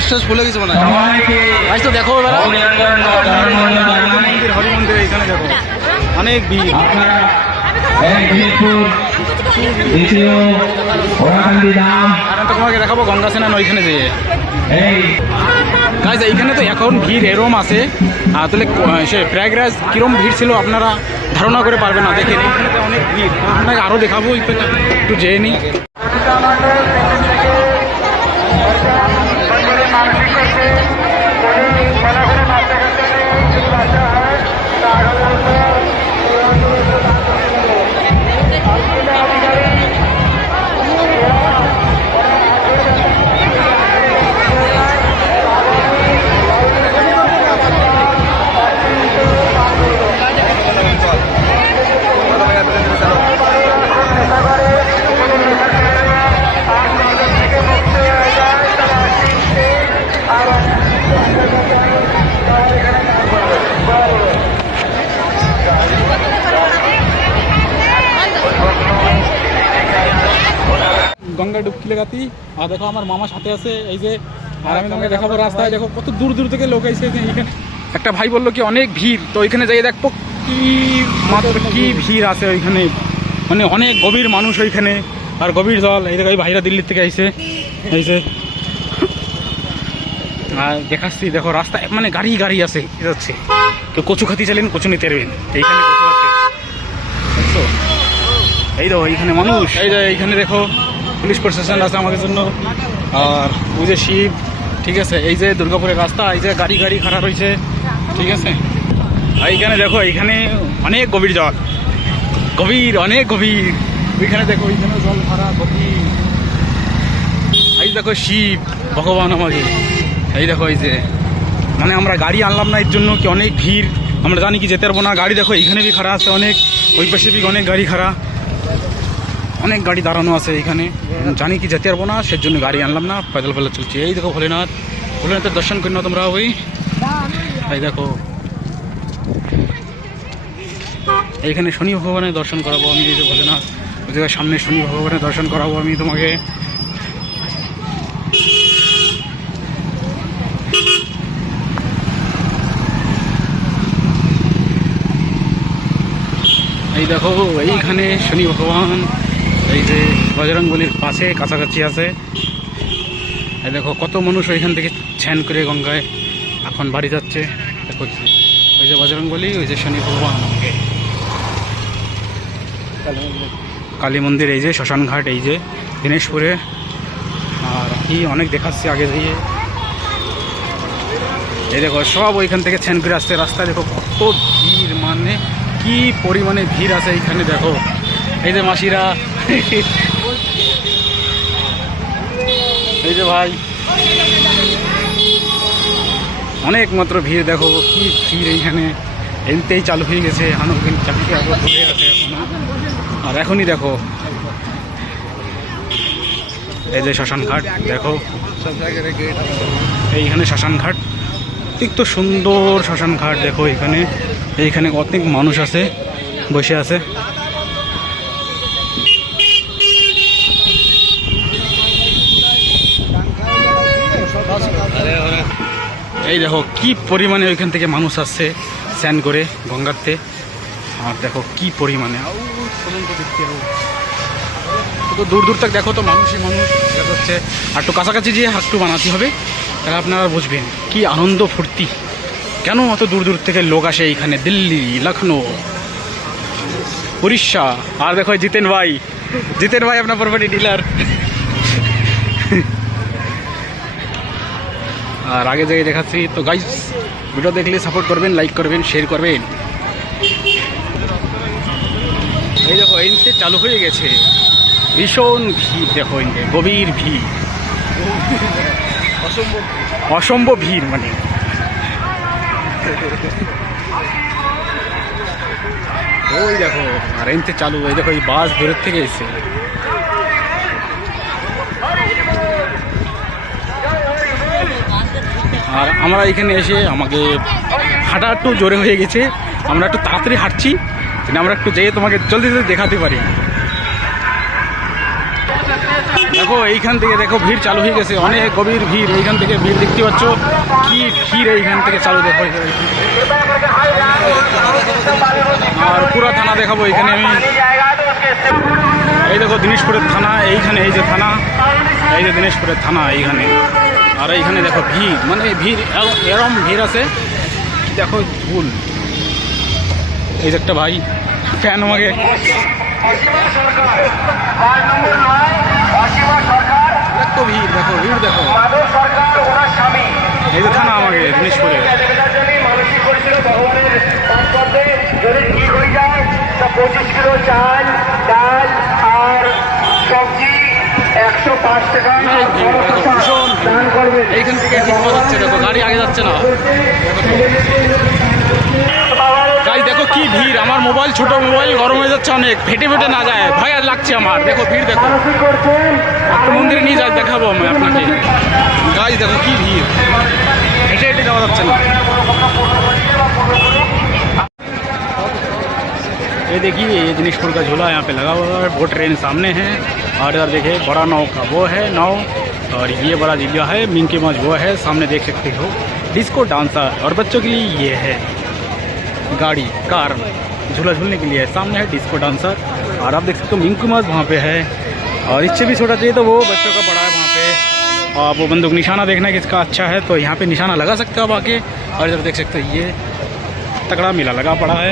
বিশ্বাস ভুলে গেছে মনে হয়। আজ তো দেখো এবার মন্দির হরি মন্দির এখানে দেখো অনেক ভিড়। তোমাকে দেখাবো গঙ্গা স্নান ওইখানে যেয়ে। গাইজ এইখানে তো এখন ভিড় এরম আছে, তাহলে সে প্রয়াগরাজ কিরম ভিড় ছিল আপনারা ধারণা করে পারবেন না দেখে। এইখানে তো অনেক ভিড়, আপনাকে আরও দেখাবো, একটু যেয়ে নিই। গঙ্গা ডুবকি লাগাতি। আর দেখো আমার মামা সাথে আছে এই যে, আর আমি তোমাকে দেখাবো রাস্তায় দেখো কত দূর দূর থেকে লোক এসে এখানে। একটা ভাই বললো কি অনেক ভিড়, তো ওইখানে যাই দেখবো কি মাত্র কি ভিড় আছে ওইখানে, মানে অনেক গভীর মানুষ ওইখানে, আর গভীর জল। এই দেখো এই ভাইরা দিল্লির থেকে আইসে এইসে, আর দেখাচ্ছি দেখো রাস্তায় মানে গাড়ি গাড়ি আছে যাচ্ছে। কেউ কচু খাতি চাইলেন কচু নিতে পারবেন, এইখানে কচু আছে দেখছো। এই দেখো এইখানে মানুষ, এই যে এইখানে দেখো পুলিশ প্রশাসন আছে আমাদের জন্য। আর ওই যে শিব, ঠিক আছে, এই যে দুর্গাপুরের রাস্তা, এই যে গাড়ি গাড়ি খারাপ রয়েছে, ঠিক আছে। আর এইখানে দেখো এইখানে অনেক গভীর জল, গভীর অনেক গভীর। ওইখানে দেখো ওইখানে জল ভরা গভীর। এই দেখো শিব ভগবান আমাকে, এই দেখো এই যে মানে আমরা গাড়ি আনলাম না এর জন্য কি অনেক ভিড়, আমরা জানি কি যেতে পারবো না। গাড়ি দেখো এইখানে বি খাড়া আছে অনেক, ওই পাশে বি অনেক গাড়ি খাড়া, অনেক গাড়ি দাঁড়ানো আছে এইখানে, জানি কি যেতে পারবো না সেজন্য গাড়ি আনলাম না, পয়দল পয়দল চলছে। এই দেখো ভোলেনাথ, ভোলেনাথের দর্শন করি না তোমরা? ওই এই দেখো এইখানে শনি ভগবানের দর্শন করাবো আমি। এই যে ভোলেনাথ, ওই জায়গায় সামনে শনি ভগবানের দর্শন করাবো আমি তোমাকে। এই দেখো এইখানে শনি ভগবান, এই যে বজরংবলীর পাশে কাছাকাছি আছে। এই দেখো কত মানুষ ওইখান থেকে স্নান করে গঙ্গায় এখন বাড়ি যাচ্ছে। দেখো ওই যে বজরংবলী, ওই যে শনি ভগবান, কালী মন্দির, এই যে শ্মশান ঘাট, এই যে দিনাজপুরে। আর কি অনেক দেখাচ্ছে আগে দিয়ে। এই দেখো সব ওইখান থেকে স্নান করে আসছে। রাস্তায় দেখো কত ভিড়, মানে কি পরিমাণে ভিড় আছে এইখানে দেখো। এই যে মাসিরা, এই যে ভাই, অনেক মাত্র ভিড় দেখো কি ভিড় এইখানে। এমনিতেই চালু হয়ে গেছে, এখনো কিন্তু চাকরি আবার ধরে আছে এখনো। আর এখনই দেখো এই যে শ্মশান ঘাট দেখো, এইখানে শ্মশান ঘাট, ঠিক তো সুন্দর শ্মশান ঘাট দেখো। এইখানে অনেক মানুষ আছে, বসে আছে। এই দেখো কি পরিমাণে ওইখান থেকে মানুষ আসছে স্নান করে গঙ্গাতে। আর দেখো কি পরিমাণে, তো দূর দূর তক দেখো তো মানুষই মানুষ হচ্ছে। আর একটু কাছাকাছি যেয়ে একটু বানাতে হবে, তাহলে আপনারা বুঝবেন কি আনন্দ ফুর্তি, কেন অত দূর দূর থেকে লোক আসে এইখানে। দিল্লি, লখনৌ, উড়িষ্যা। আর দেখো জিতেন ভাই, জিতেন ভাই আপনার প্রপার্টি ডিলার। আর আগে জায়গায় দেখাচ্ছি। তো গাইস ভিডিও দেখলে সাপোর্ট করবেন, লাইক করবেন, শেয়ার করবেন। এই দেখো এনসে চালু হয়ে গেছে, ভীষণ ভিড় দেখো, গভীর ভিড়, অসম্ভব ভিড় মানে। ওই দেখো আর এনসে চালু, এই দেখো এই বাস দূরের থেকে এসছে। আর আমরা এখানে এসে আমাকে হাঁটা একটু জোরে হয়ে গেছে, আমরা একটু তাড়াতাড়ি হাঁটছি, আমরা একটু যেয়ে তোমাকে জলদি জলদি দেখাতে পারি। দেখো এইখান থেকে দেখো ভিড় চালু হয়ে গেছে, অনেক গভীর ভিড়। এইখান থেকে ভিড় দেখতে পাচ্ছ, কি ভিড় এইখান থেকে চালু দেখো। আর পুরো থানা দেখাবো এখানে আমি। এই দেখো দিনাজপুরের থানা, এইখানে এই যে থানা, এই যে দিনাজপুরের থানা এইখানে। আর এইখানে দেখো ভিড়, মানে ভিড় এরম ভিড় আছে দেখো ভুল। এই যে একটা ভাই ফ্যান আমাকে, দেখো ভিড়, দেখো ভিড়, দেখো এই যে থানা আমাকে দিনাজপুরে। পঁচিশ কিলো চাল, ডাল আর সবজি 105 টাকা দান করবে। এইখান থেকে ঠিক পাওয়া যাচ্ছে, দেখো গাড়ি আগে যাচ্ছে না। গাইস দেখো কি ভিড়, আমার মোবাইল, ছোট মোবাইল গরম হয়ে যাচ্ছে অনেক, ফেটে ফেটে না যায়, ভয় আর লাগছে আমার। দেখো ভিড়, দেখো একটা মন্দিরে নিয়ে যায় দেখাবো আমি আপনাকে। গাইস দেখো কি ভিড়, হেঁটে হেঁটে যাওয়া যাচ্ছে না। ये देखिए, ये दिनाजपुर का झूला यहाँ पे लगा हुआ है। वो ट्रेन सामने है और इधर देखिए बड़ा नाव का वो है नाव, और ये बड़ा झीलिया है मिंकी माउस वो है सामने देख सकते हो। डिस्को डांसर और बच्चों के लिए ये है गाड़ी कार झूला झूलने के लिए। सामने है डिस्को डांसर और आप देख सकते हो मिंकी माउस वहाँ पे है। और इससे भी छोटा चाहिए तो वो बच्चों का बड़ा है वहाँ पे। और वो बंदूक निशाना देखना किसका अच्छा है तो यहाँ पे निशाना लगा सकते हो आप आके। और इधर देख सकते हो ये तगड़ा मेला लगा पड़ा है।